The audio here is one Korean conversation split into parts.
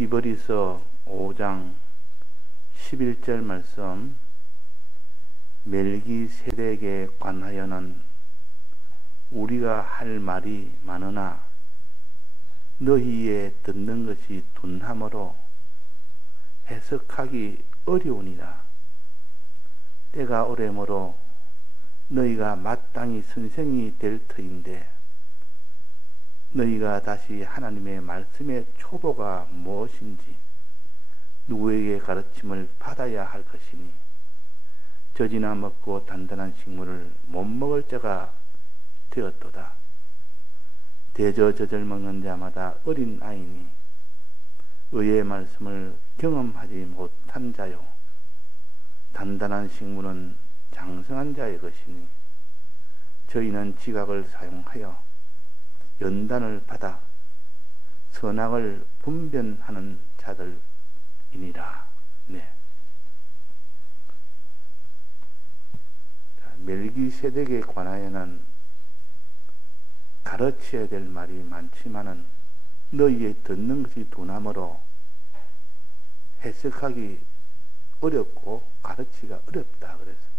히브리서 5장 11절 말씀, 멜기세덱에 관하여는 우리가 할 말이 많으나 너희의 듣는 것이 둔함으로 해석하기 어려우니라. 때가 오래므로 너희가 마땅히 선생이 될 터인데 너희가 다시 하나님의 말씀의 초보가 무엇인지 누구에게 가르침을 받아야 할 것이니 젖이나 먹고 단단한 식물을 못 먹을 자가 되었도다. 대저젖을 먹는 자마다 어린 아이니 의의 말씀을 경험하지 못한 자요 단단한 식물은 장성한 자의 것이니 저희는 지각을 사용하여 연단을 받아 선악을 분별하는 자들이니라. 네. 멜기세덱에 관하여는 가르쳐야 될 말이 많지만은 너희의 듣는 것이 둔함으로 해석하기 어렵고 가르치기가 어렵다 그랬습니다.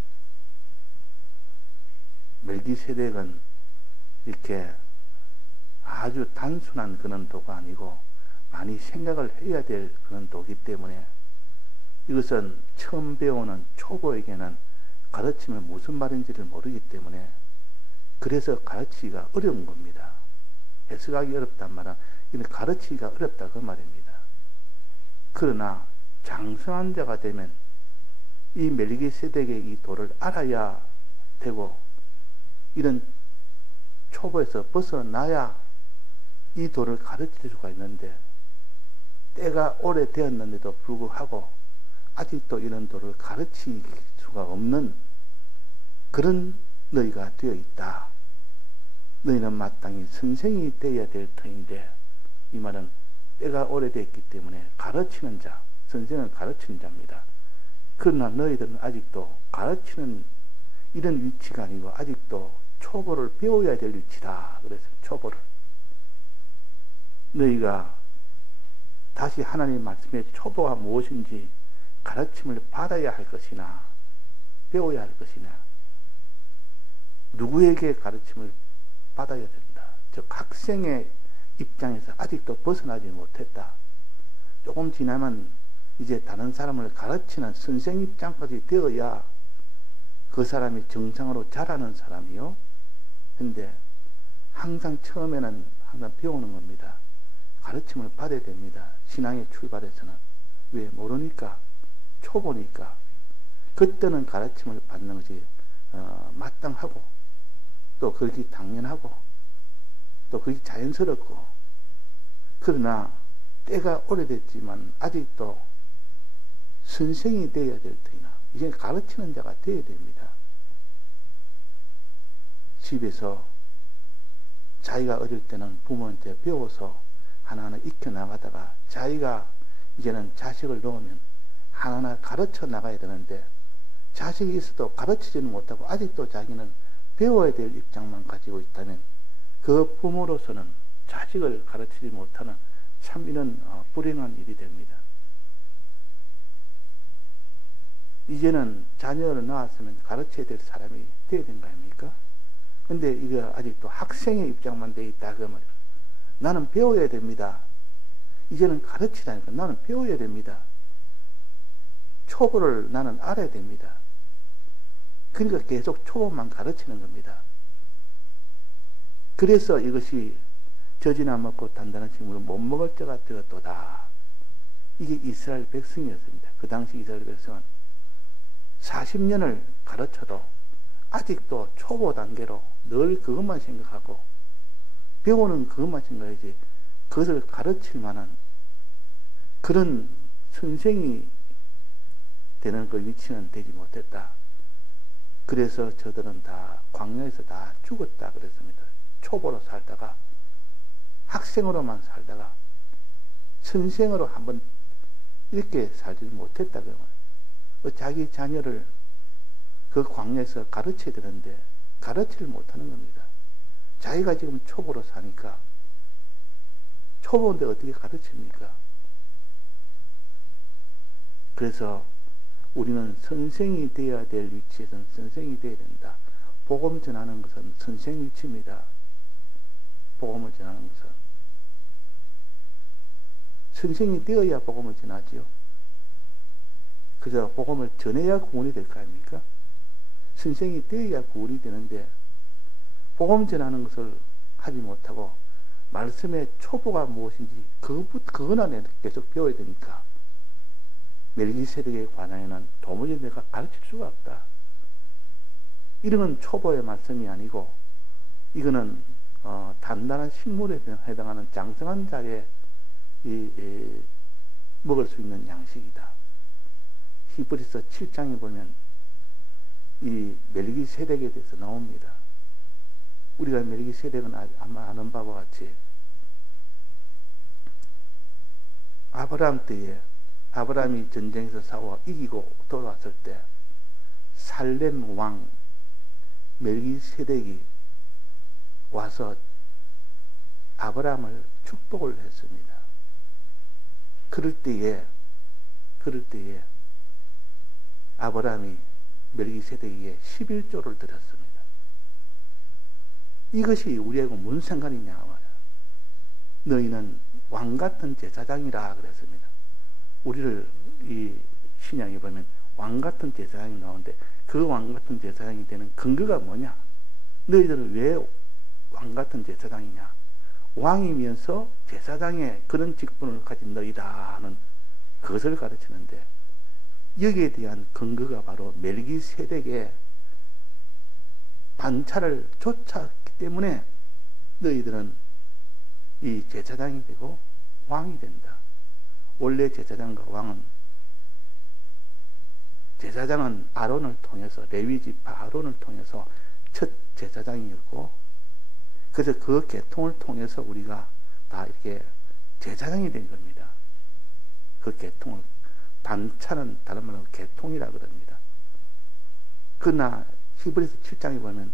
멜기세덱은 이렇게 아주 단순한 그런 도가 아니고 많이 생각을 해야 될 그런 도기 때문에 이것은 처음 배우는 초보에게는 가르치면 무슨 말인지를 모르기 때문에 그래서 가르치기가 어려운 겁니다. 해석하기 어렵단 말은 이는 가르치기가 어렵다 그 말입니다. 그러나 장성한 자가 되면 이 멜기세덱의 이 도를 알아야 되고 이런 초보에서 벗어나야 이 도를 가르칠 수가 있는데 때가 오래되었는데도 불구하고 아직도 이런 도를 가르칠 수가 없는 그런 너희가 되어 있다. 너희는 마땅히 선생이 되어야 될 터인데 이 말은 때가 오래됐기 때문에 가르치는 자, 선생은 가르치는 자입니다. 그러나 너희들은 아직도 가르치는 이런 위치가 아니고 아직도 초보를 배워야 될 위치다. 그래서 초보를 너희가 다시 하나님 말씀의 초보가 무엇인지 가르침을 받아야 할 것이나 배워야 할 것이나 누구에게 가르침을 받아야 된다. 즉 학생의 입장에서 아직도 벗어나지 못했다. 조금 지나면 이제 다른 사람을 가르치는 선생 입장까지 되어야 그 사람이 정상으로 자라는 사람이요. 근데 항상 처음에는 항상 배우는 겁니다. 가르침을 받아야 됩니다. 신앙의 출발에서는. 왜? 모르니까, 초보니까. 그때는 가르침을 받는 것이 마땅하고 또 그게 당연하고 또 그게 자연스럽고 그러나 때가 오래됐지만 아직도 선생이 되어야 될 터이나 이제 가르치는 자가 되어야 됩니다. 집에서 자기가 어릴 때는 부모한테 배워서 하나하나 익혀나가다가 자기가 이제는 자식을 놓으면 하나하나 가르쳐 나가야 되는데 자식이 있어도 가르치지는 못하고 아직도 자기는 배워야 될 입장만 가지고 있다면 그 부모로서는 자식을 가르치지 못하는 참 이런 불행한 일이 됩니다. 이제는 자녀를 낳았으면 가르쳐야 될 사람이 되어야 되는 거 아닙니까? 근데 이거 아직도 학생의 입장만 돼 있다 그 말이에요. 나는 배워야 됩니다. 이제는 가르치다니까 나는 배워야 됩니다. 초보를 나는 알아야 됩니다. 그러니까 계속 초보만 가르치는 겁니다. 그래서 이것이 젖이나 먹고 단단한 식물을 못 먹을 자가 되었도다. 이게 이스라엘 백성이었습니다. 그 당시 이스라엘 백성은 40년을 가르쳐도 아직도 초보 단계로 늘 그것만 생각하고 배우는 그것만 생각하지 그것을 가르칠 만한 그런 선생이 되는 그 위치는 되지 못했다. 그래서 저들은 다 광야에서 다 죽었다 그랬습니다. 초보로 살다가 학생으로만 살다가 선생으로 한번 이렇게 살지 못했다 그러면 자기 자녀를 그 광야에서 가르쳐야 되는데 가르치를 못하는 겁니다. 자기가 지금 초보로 사니까 초보인데 어떻게 가르칩니까? 그래서 우리는 선생이 되어야 될 위치에서는 선생이 되어야 된다. 복음 전하는 것은 선생 위치입니다. 복음을 전하는 것은. 선생이 되어야 복음을 전하지요. 그저 복음을 전해야 구원이 될 거 아닙니까? 선생이 되어야 구원이 되는데 복음 전하는 것을 하지 못하고 말씀의 초보가 무엇인지 그거나 계속 배워야 되니까 멜기세덱에 관하여는 도무지 내가 가르칠 수가 없다. 이런 건 초보의 말씀이 아니고 이거는 단단한 식물에 해당하는 장성한 자리에 먹을 수 있는 양식이다. 히브리서 7장에 보면 이 멜기세덱에 대해서 나옵니다. 우리가 멜기세덱은 아마 아는 바와 같이 아브라함 때에 아브라함이 전쟁에서 싸워 이기고 돌아왔을 때 살렘 왕 멜기세덱이 와서 아브라함을 축복을 했습니다. 그럴 때에 아브라함이 멜기세덱에게 11조를 드렸습니다. 이것이 우리하고 무슨 상관이냐 말이야. 너희는 왕같은 제사장이라 그랬습니다. 우리를 이 신약에 보면 왕같은 제사장이 나오는데 그 왕같은 제사장이 되는 근거가 뭐냐? 너희들은 왜 왕같은 제사장이냐? 왕이면서 제사장의 그런 직분을 가진 너희다 하는 그것을 가르치는데 여기에 대한 근거가 바로 멜기세덱의 반차를 쫓았기 때문에 너희들은 이 제사장이 되고 왕이 된다. 원래 제사장과 왕은 제사장은 아론을 통해서 레위 지파 아론을 통해서 첫 제사장이었고 그래서 그 계통을 통해서 우리가 다 이렇게 제사장이 된 겁니다. 그 계통을 반차는 다른 말로 계통이라 그럽니다. 그러나 히브리서 7장에 보면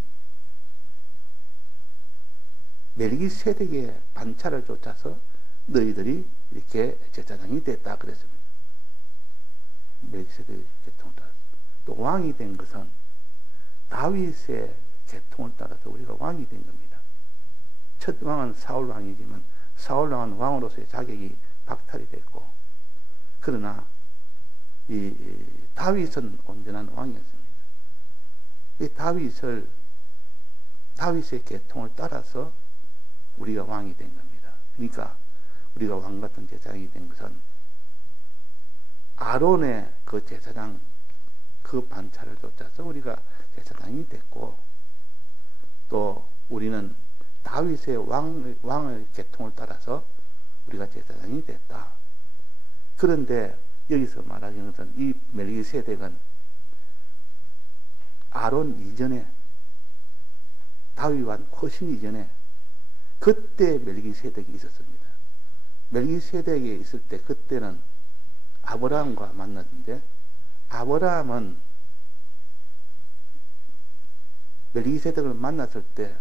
멜기세덱의 반차를 쫓아서 너희들이 이렇게 제사장이 됐다 그랬습니다. 멜기세덱의 계통을 따라서. 또 왕이 된 것은 다윗의 계통을 따라서 우리가 왕이 된 겁니다. 첫 왕은 사울 왕이지만 사울 왕은 왕으로서의 자격이 박탈이 됐고 그러나 이 다윗은 온전한 왕이었습니다. 이 다윗의 계통을 따라서 우리가 왕이 된 겁니다. 그러니까 우리가 왕 같은 제사장이 된 것은 아론의 그 제사장 그 반차를 쫓아서 우리가 제사장이 됐고 또 우리는 다윗의 왕의 계통을 따라서 우리가 제사장이 됐다. 그런데 여기서 말하는 것은 이 멜기세덱은 아론 이전에 다윗 왕 훨씬 이전에 그때 멜기세덱이 있었습니다. 멜기세덱이 있을 때 그때는 아브라함과 만났는데 아브라함은 멜기세덱을 만났을 때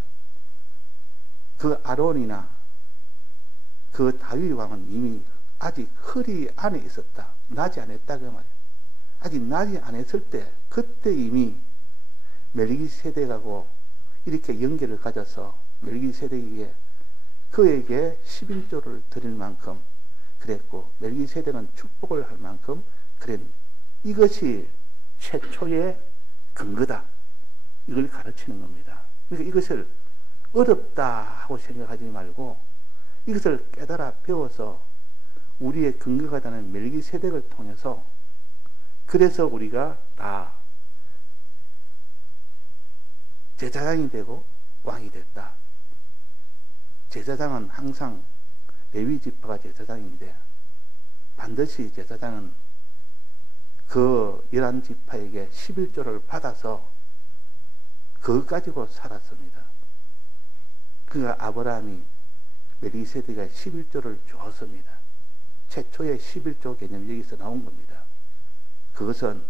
그 아론이나 그 다윗 왕은 이미 아직 허리 안에 있었다. 나지 않았다 그 말이에요. 아직 나지 않았을 때 그때 이미 멜기세덱하고 이렇게 연결을 가져서 멜기세덱에게 그에게 11조를 드릴 만큼 그랬고 멜기세덱은 축복을 할 만큼 그랬. 이것이 최초의 근거다. 이걸 가르치는 겁니다. 그러니까 이것을 어렵다 하고 생각하지 말고 이것을 깨달아 배워서 우리의 근거가 되는 멜기세덱을 통해서 그래서 우리가 다 제사장이 되고 왕이 됐다. 제사장은 항상 레위 지파가 제사장인데 반드시 제사장은 그 11지파에게 11조를 받아서 그것 가지고 살았습니다. 그러니까 아브라함이 멜기세덱에게 11조를 주었습니다. 최초의 11조 개념이 여기서 나온 겁니다. 그것은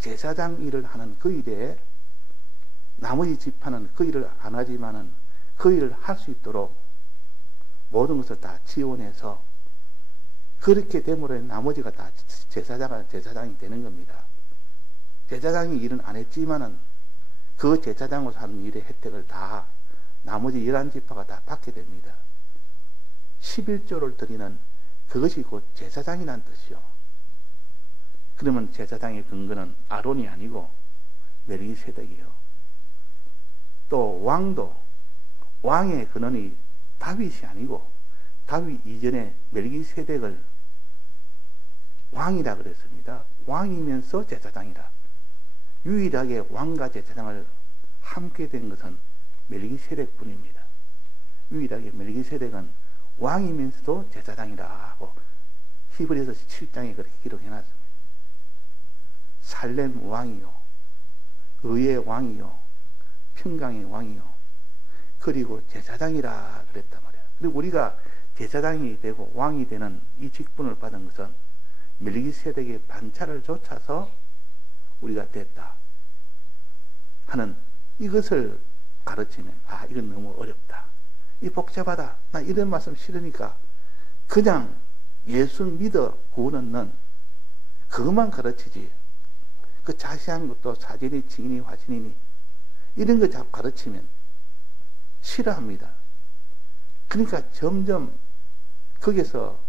제사장 일을 하는 그 일에 나머지 지파는 그 일을 안 하지만은 그 일을 할 수 있도록 모든 것을 다 지원해서 그렇게 됨으로 나머지가 다 제사장이 되는 겁니다. 제사장이 일은 안 했지만은 그 제사장으로 하는 일의 혜택을 다 나머지 11지파가 다 받게 됩니다. 11조를 드리는 그것이 곧 제사장이라는 뜻이요. 그러면 제사장의 근거는 아론이 아니고 멜기세덱이요. 또 왕도 왕의 근원이 다윗이 아니고 다윗 이전에 멜기세덱을 왕이라 그랬습니다. 왕이면서 제사장이라. 유일하게 왕과 제사장을 함께 된 것은 멜기세덱 뿐입니다. 유일하게 멜기세덱은 왕이면서도 제사장이라 하고 히브리서 7장에 그렇게 기록해놨습니다. 살렘 왕이요, 의의 왕이요, 평강의 왕이요, 그리고 제사장이라 그랬단 말이에요. 그리고 우리가 제사장이 되고 왕이 되는 이 직분을 받은 것은 멜기세덱의 반차를 좇아서 우리가 됐다 하는 이것을 가르치면 이건 너무 어렵다, 이 복잡하다, 나 이런 말씀 싫으니까 그냥 예수 믿어 구원 얻는 그것만 가르치지, 그 자세한 것도 사진이 증인이 화신이니 이런 거 자꾸 가르치면 싫어합니다. 그러니까 점점 거기서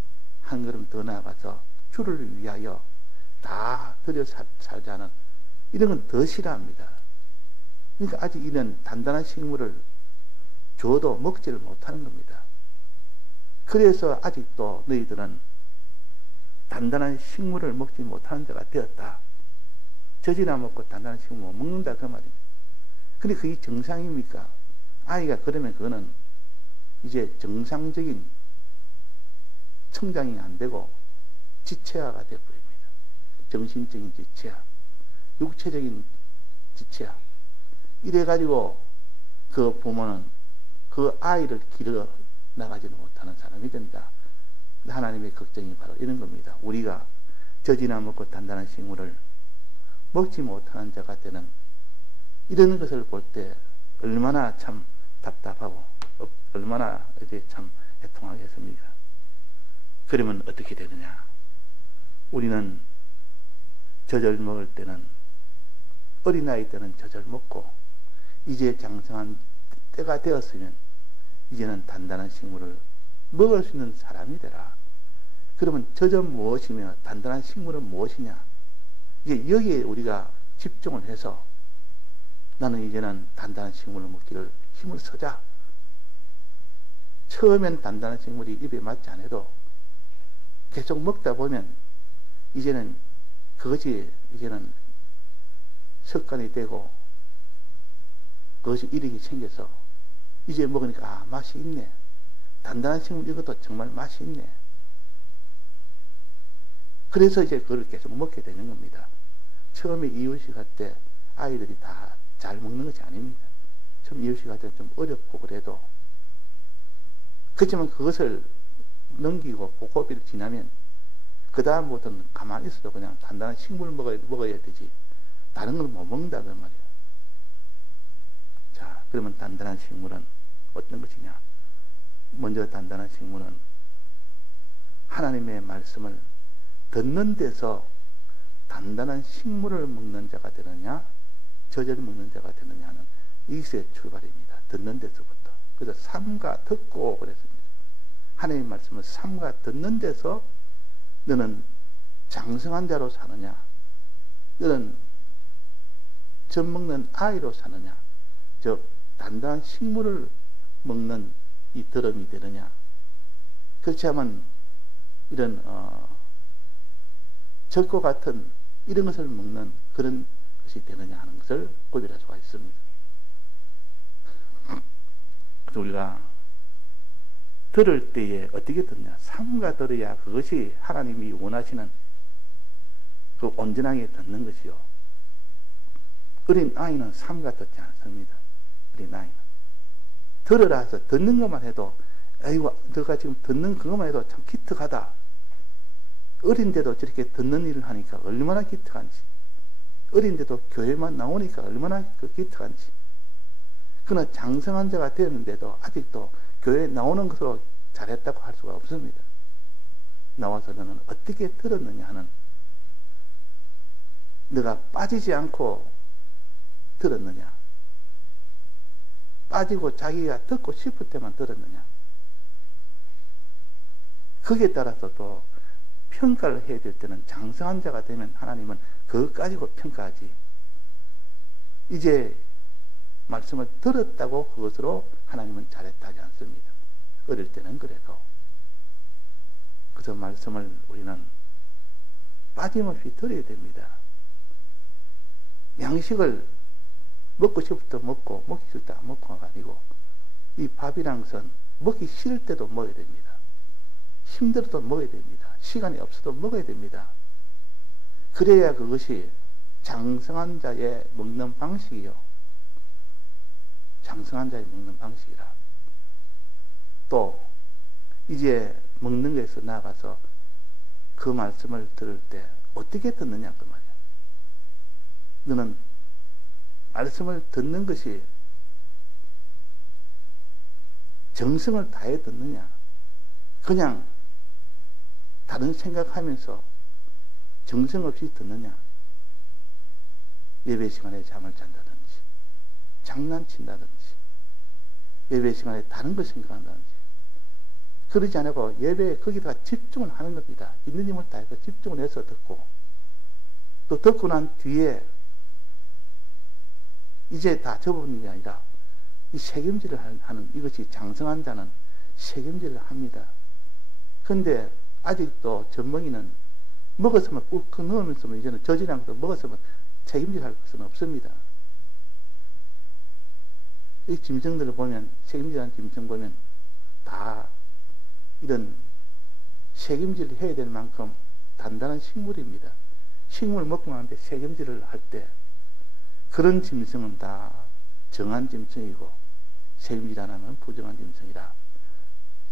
한 걸음 더 나아가서 주를 위하여 다 들여 살자는 이런 건 더 싫어합니다. 그러니까 아직 이런 단단한 식물을 줘도 먹지를 못하는 겁니다. 그래서 아직도 너희들은 단단한 식물을 먹지 못하는 자가 되었다. 젖이나 먹고 단단한 식물 못 먹는다 그 말입니다. 근데 그게 정상입니까? 아이가 그러면 그거는 이제 정상적인 성장이 안 되고 지체화가 되어버립니다. 정신적인 지체화, 육체적인 지체화. 이래가지고 그 부모는 그 아이를 길러 나가지는 못하는 사람이 된다. 하나님의 걱정이 바로 이런 겁니다. 우리가 젖이나 먹고 단단한 식물을 먹지 못하는 자가 되는 이런 것을 볼 때 얼마나 참 답답하고 얼마나 이제 참 애통하겠습니까? 그러면 어떻게 되느냐? 우리는 젖을 먹을 때는 어린아이 때는 젖을 먹고 이제 장성한 때가 되었으면 이제는 단단한 식물을 먹을 수 있는 사람이 되라. 그러면 젖은 무엇이며 단단한 식물은 무엇이냐? 이제 여기에 우리가 집중을 해서 나는 이제는 단단한 식물을 먹기를 힘을 쓰자. 처음엔 단단한 식물이 입에 맞지 않아도 계속 먹다 보면 이제는 그것이 이제는 습관이 되고 그것이 이력이 생겨서 이제 먹으니까 맛이 있네. 단단한 식물 이것도 정말 맛이 있네. 그래서 이제 그걸 계속 먹게 되는 겁니다. 처음에 이유식 할 때 아이들이 다 잘 먹는 것이 아닙니다. 처음 이유식 할 때는 좀 어렵고 그래도 그렇지만 그것을 넘기고 고비를 지나면 그 다음부터는 가만히 있어도 그냥 단단한 식물 먹어야 되지 다른 걸 못 먹는다 그 말이에요. 자, 그러면 단단한 식물은 어떤 것이냐? 먼저 단단한 식물은 하나님의 말씀을 듣는 데서 단단한 식물을 먹는 자가 되느냐 젖을 먹는 자가 되느냐 하는 이것의 출발입니다. 듣는 데서부터. 그래서 삼가 듣고 그랬습니다. 하나님의 말씀을 삼가 듣는 데서 너는 장성한 자로 사느냐 너는 젖 먹는 아이로 사느냐 즉 단단한 식물을 먹는 이 더럼이 되느냐 그렇지 않으면 이런 젖과 같은 이런 것을 먹는 그런 것이 되느냐 하는 것을 구별할 수가 있습니다. 그래서 우리가 들을 때에 어떻게 듣냐 삼가 들어야 그것이 하나님이 원하시는 그 온전하게 듣는 것이요. 어린 아이는 삼가 듣지 않습니다. 어린 아이는 들으라 해서 듣는 것만 해도 아이고 너가 지금 듣는 그것만 해도 참 기특하다. 어린데도 저렇게 듣는 일을 하니까 얼마나 기특한지 어린데도 교회만 나오니까 얼마나 기특한지 그러나 장성한 자가 되었는데도 아직도 교회에 나오는 것으로 잘했다고 할 수가 없습니다. 나와서 너는 어떻게 들었느냐 하는, 너가 빠지지 않고 들었느냐, 빠지고 자기가 듣고 싶을 때만 들었느냐, 거기에 따라서 또 평가를 해야 될 때는 장성한 자가 되면 하나님은 그것 가지고 평가하지, 이제 말씀을 들었다고 그것으로 하나님은 잘했다 하지 않습니다. 어릴 때는 그래도. 그래서 말씀을 우리는 빠짐없이 들어야 됩니다. 양식을 먹고 싶을 때 먹고 먹기 싫을 때 안 먹고가 아니고, 이 밥이란 것은 먹기 싫을 때도 먹어야 됩니다. 힘들어도 먹어야 됩니다. 시간이 없어도 먹어야 됩니다. 그래야 그것이 장성한 자의 먹는 방식이요, 장성한 자의 먹는 방식이라. 또 이제 먹는 것에서 나아가서 그 말씀을 들을 때 어떻게 듣느냐 그 말이야. 너는 말씀을 듣는 것이 정성을 다해 듣느냐, 그냥 다른 생각하면서 정성 없이 듣느냐, 예배 시간에 잠을 잔다든지 장난친다든지 예배 시간에 다른 걸 생각한다든지 그러지 않고 예배에 거기다가 집중을 하는 겁니다. 있는 힘을 다해서 집중을 해서 듣고, 또 듣고 난 뒤에 이제 다 접어버리는 게 아니라 이 책임질을 하는, 이것이 장성한 자는 책임질을 합니다. 그런데 아직도 젖먹이는 먹었으면 꿀꺽 넣으면서 이제는 저지랑 것도 먹었으면 책임질할 것은 없습니다. 이 짐승들을 보면, 책임질하는 짐승 보면 다 이런 책임질을 해야 될 만큼 단단한 식물입니다. 식물을 먹고 나는데 책임질을 할 때 그런 짐승은 다 정한 짐승이고, 책임질 안 하면 부정한 짐승이라.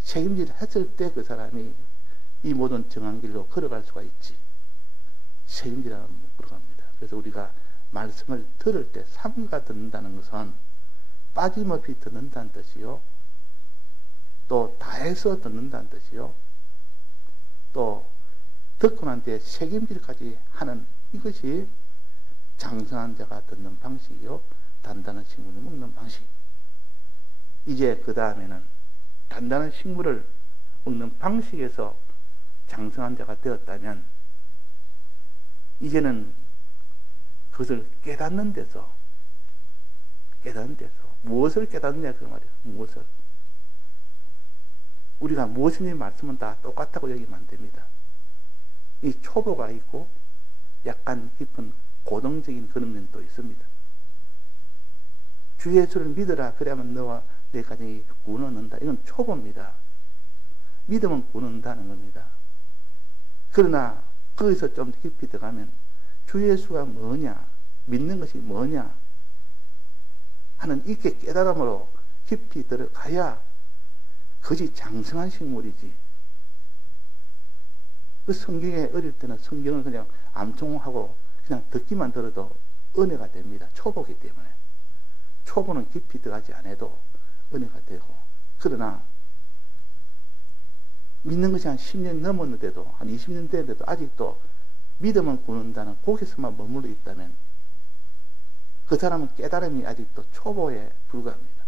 책임질 했을 때 그 사람이 이 모든 정한 길로 걸어갈 수가 있지, 책임질 안 하면 못 걸어갑니다. 그래서 우리가 말씀을 들을 때 삼가 듣는다는 것은 빠짐없이 듣는다는 뜻이요, 또 다해서 듣는다는 뜻이요, 또 듣고 난 뒤에 책임질까지 하는, 이것이 장성한 자가 듣는 방식이요, 단단한 식물을 먹는 방식. 이제 그 다음에는 단단한 식물을 먹는 방식에서 장성한 자가 되었다면, 이제는 그것을 깨닫는 데서 무엇을 깨닫느냐 그 말이에요. 무엇을. 우리가 무엇이니 말씀은 다 똑같다고 여기면 안 됩니다. 이 초보가 있고 약간 깊은 고등적인 그런 면도 있습니다. 주 예수를 믿어라, 그래야만 너와 내 가정이 구원 얻는다. 이건 초보입니다. 믿으면 구원 얻는다는 겁니다. 그러나 거기서 좀 깊이 들어가면 주 예수가 뭐냐, 믿는 것이 뭐냐 하는 이렇게 깨달음으로 깊이 들어가야 그것이 장성한 식물이지. 그 성경에 어릴 때는 성경을 그냥 암송하고 그냥 듣기만 들어도 은혜가 됩니다. 초보기 때문에. 초보는 깊이 들어가지 않아도 은혜가 되고, 그러나 믿는 것이 한 10년 넘었는데도, 한 20년 됐는데도 아직도 믿음은 구는다는 거기서만 머물러 있다면 그 사람은 깨달음이 아직도 초보에 불과합니다.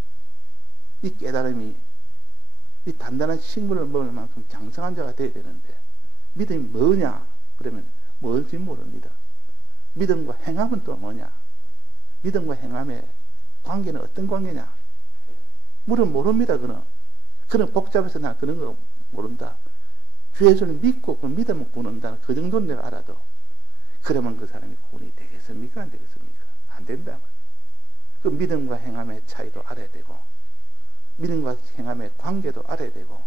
이 깨달음이 이 단단한 식물을 먹을 만큼 장성한 자가 되어야 되는데, 믿음이 뭐냐 그러면 뭔지 모릅니다. 믿음과 행함은 또 뭐냐, 믿음과 행함의 관계는 어떤 관계냐, 물은 모릅니다. 그는 복잡해서 나 그런 거 모른다. 주 예수를 믿고 그 믿음을 구원한다는 그 정도는 내가 알아도, 그러면 그 사람이 구원이 되겠습니까? 안 되겠습니까? 안 된다. 그 믿음과 행함의 차이도 알아야 되고, 믿음과 행함의 관계도 알아야 되고,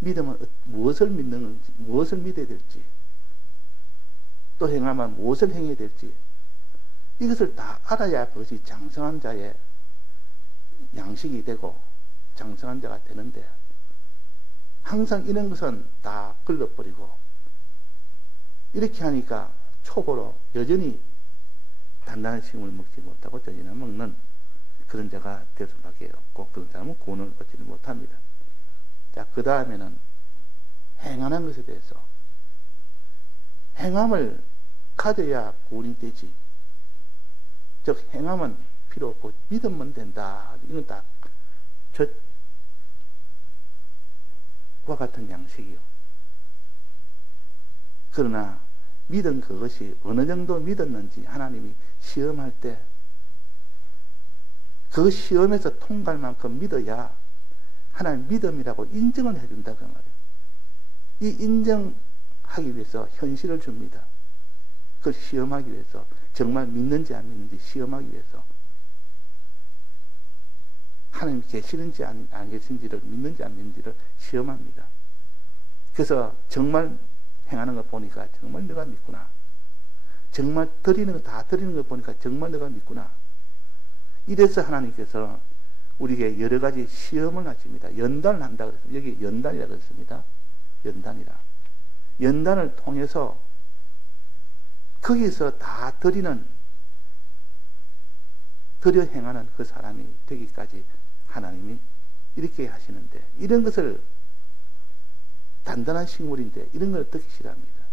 믿음은 무엇을 믿는 건지, 무엇을 믿어야 될지, 또 행하면 무엇을 행해야 될지, 이것을 다 알아야 그것이 장성한 자의 양식이 되고 장성한 자가 되는데, 항상 이런 것은 다 걸러버리고 이렇게 하니까 초보로 여전히 단단한 식물을 먹지 못하고 저지나 먹는 그런 자가 될 수밖에 없고, 그런 사람은 구원을 얻지는 못합니다. 자, 그 다음에는 행하는 것에 대해서 행함을 가져야 구원이 되지. 즉 행함은 필요 없고 믿으면 된다. 이건 다 저와 같은 양식이요. 그러나 믿은 그것이 어느 정도 믿었는지 하나님이 시험할 때 그 시험에서 통과할 만큼 믿어야 하나님 믿음이라고 인정을 해준다 그 말이에요. 이 인정하기 위해서 현실을 줍니다. 그걸 시험하기 위해서 정말 믿는지 안 믿는지 시험하기 위해서 하나님 계시는지 안 계신지를 믿는지 안 믿는지를 시험합니다. 그래서 정말 행하는 걸 보니까 정말 내가 믿구나. 정말 드리는 거 다 드리는 걸 보니까 정말 내가 믿구나. 이래서 하나님께서 우리에게 여러 가지 시험을 하십니다. 연단을 한다고 해서 여기 연단이라고 했습니다. 연단이라. 연단을 통해서 거기서 다 드려 행하는 그 사람이 되기까지 하나님이 이렇게 하시는데, 이런 것을 단단한 식물인데 이런 걸 듣기 싫어합니다.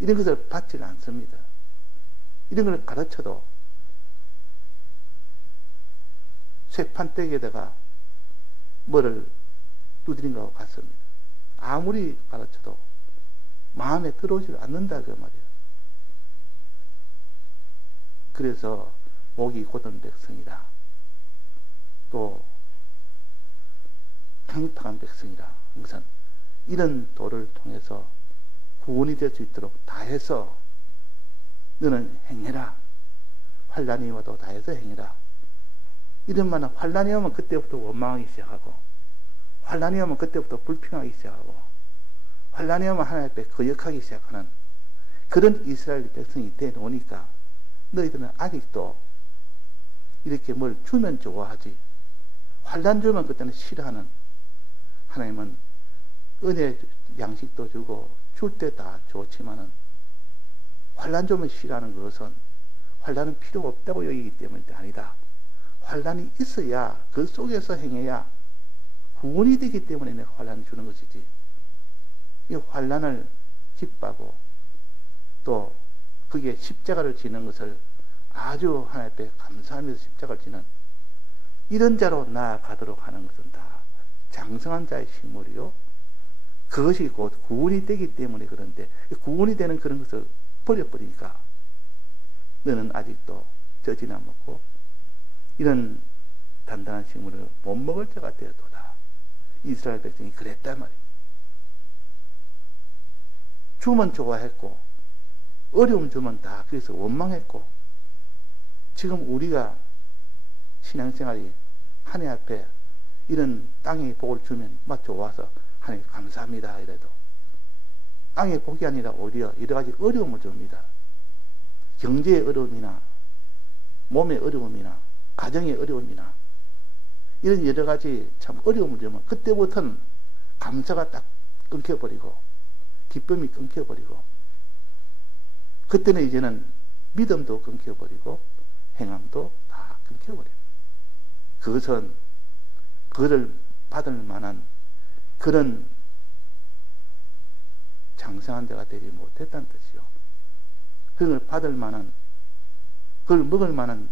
이런 것을 받지 않습니다. 이런 걸 가르쳐도 쇠판대기에다가 뭐를 두드린 것하고 같습니다. 아무리 가르쳐도 마음에 들어오지 않는다 그 말이에요. 그래서 목이 곧은 백성이라, 또 평평한 백성이라, 항상 이런 도를 통해서 구원이 될 수 있도록 다해서 너는 행해라. 환난이 와도 다해서 행해라. 이런 말은 환난이 오면 그때부터 원망하기 시작하고, 환난이 오면 그때부터 불평하기 시작하고, 환난이 오면 하나님 앞에 거역하기 시작하는 그런 이스라엘 백성이 돼 놓으니까 너희들은 아직도 이렇게 뭘 주면 좋아하지, 환난 주면 그때는 싫어하는, 하나님은 은혜 양식도 주고 줄 때 다 좋지만은 환난 주면 싫어하는 것은 환난은 필요 없다고 여기기 때문에 아니다. 환난이 있어야 그 속에서 행해야 구원이 되기 때문에 내가 환난을 주는 것이지, 이 환난을 기뻐하고 또 그게 십자가를 지는 것을 아주 하나님 앞에 감사하면서 십자가를 지는 이런 자로 나아가도록 하는 것은 다 장성한 자의 식물이요, 그것이 곧 구원이 되기 때문에. 그런데 구원이 되는 그런 것을 버려버리니까 너는 아직도 젖이나 먹고 이런 단단한 식물을 못 먹을 자가 되어도다. 이스라엘 백성이 그랬단 말이에요. 주면 좋아했고 어려움 주면 다 그래서 원망했고, 지금 우리가 신앙생활이 하나님 앞에 이런 땅의 복을 주면 막 좋아서 하나님 감사합니다 이래도 땅의 복이 아니라 오히려 여러 가지 어려움을 줍니다. 경제의 어려움이나 몸의 어려움이나 가정의 어려움이나 이런 여러 가지 참 어려움을 주면 그때부터는 감사가 딱 끊겨버리고 기쁨이 끊겨버리고, 그때는 이제는 믿음도 끊겨버리고 행함도 다 끊겨버려요. 그것은 그를 받을 만한 그런 장성한 자가 되지 못했다는 뜻이요. 그걸 받을 만한, 그걸 먹을 만한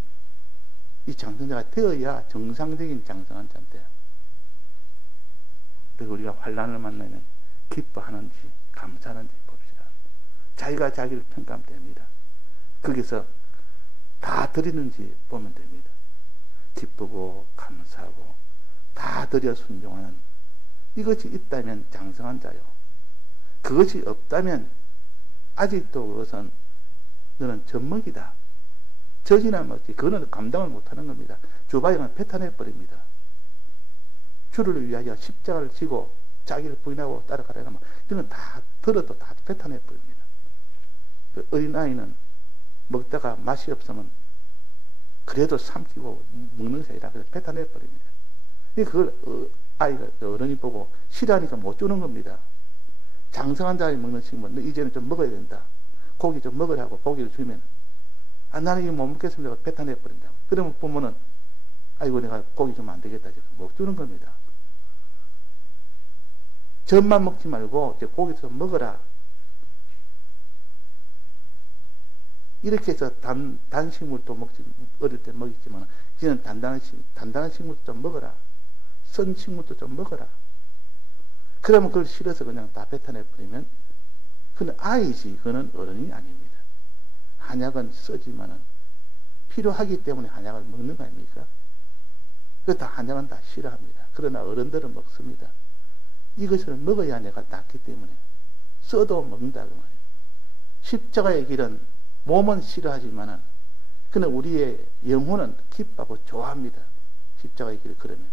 이 장성자가 되어야 정상적인 장성한 자인데, 그래서 우리가 환난을 만나면 기뻐하는지 감사하는지 봅시다. 자기가 자기를 평가하면 됩니다. 거기서 다 드리는지 보면 됩니다. 기쁘고 감사하고 다 드려 순종하는 이것이 있다면 장성한 자요. 그것이 없다면 아직도 그것은 너는 젖먹이다. 젖이나 먹지. 그거는 감당을 못하는 겁니다. 주바이는 패탄해버립니다. 주를 위하여 십자가를 지고 자기를 부인하고 따라가려고 하면 이건 다 들어도 다 패탄해버립니다. 그 어린아이는 먹다가 맛이 없으면 그래도 삼키고 먹는 사이라 그래서 패탄해버립니다. 그걸 아이가 어른이 보고 싫어하니까 못 주는 겁니다. 장성한 자이 먹는 식물, 이제는 좀 먹어야 된다. 고기 좀 먹으라고 고기를 주면, 나는 이거 못 먹겠습니다. 패탄해버린다. 그러면 부모는 아이고 내가 고기 주면 안 되겠다. 못 주는 겁니다. 젖만 먹지 말고 이제 고기도 좀 먹어라. 이렇게 해서 단식물도 어릴 때 먹었지만, 이제는 단단한 식물도 좀 먹어라. 선 식물도 좀 먹어라. 그러면 그걸 싫어서 그냥 다 뱉어내버리면, 그건 아이지, 그거는 어른이 아닙니다. 한약은 쓰지만은, 필요하기 때문에 한약을 먹는 거 아닙니까? 그 다 한약은 다 싫어합니다. 그러나 어른들은 먹습니다. 이것을 먹어야 내가 낫기 때문에, 써도 먹는다, 그 말이에요. 십자가의 길은 몸은 싫어하지만은, 그는 우리의 영혼은 기뻐하고 좋아합니다. 십자가의 길을 걸으면.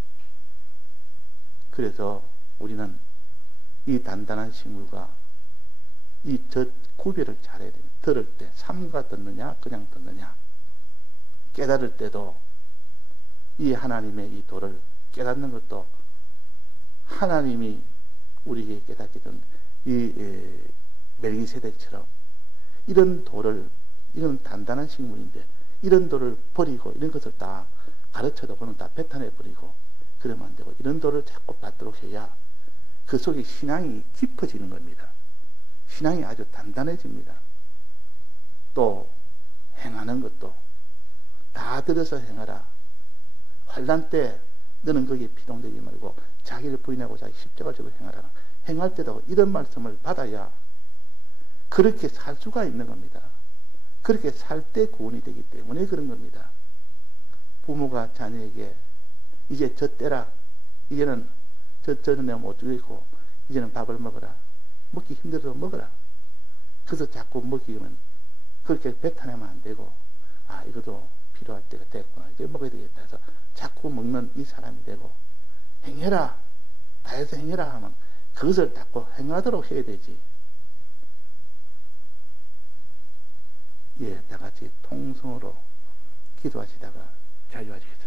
그래서 우리는 이 단단한 식물과 이 젖 구별을 잘해야 됩니다. 들을 때 삼가 듣느냐 그냥 듣느냐, 깨달을 때도 이 하나님의 이 도를 깨닫는 것도 하나님이 우리에게 깨닫게 된 이 멜기세덱처럼 이런 도를, 이건 단단한 식물인데 이런 도를 버리고 이런 것을 다 가르쳐도 그는 다 뱉어내 버리고 그러면 안 되고, 이런 도를 자꾸 받도록 해야 그 속에 신앙이 깊어지는 겁니다. 신앙이 아주 단단해집니다. 또 행하는 것도 다 들어서 행하라. 환난 때 너는 거기에 피동되지 말고 자기를 부인하고 자기 십자가를 지고 행하라. 행할 때도 이런 말씀을 받아야 그렇게 살 수가 있는 겁니다. 그렇게 살 때 구원이 되기 때문에 그런 겁니다. 부모가 자녀에게 이제 젖대라. 이제는 젖은 내가 못 주겠고 이제는 밥을 먹어라. 먹기 힘들어도 먹어라. 그래서 자꾸 먹이면 그렇게 뱉어내면 안 되고, 아, 이것도 필요할 때가 됐구나. 이제 먹어야 되겠다 해서 자꾸 먹는 이 사람이 되고, 행해라. 다 해서 행해라 하면 그것을 자꾸 행하도록 해야 되지. 예, 다 같이 통성으로 기도하시다가 자유하시겠습니다.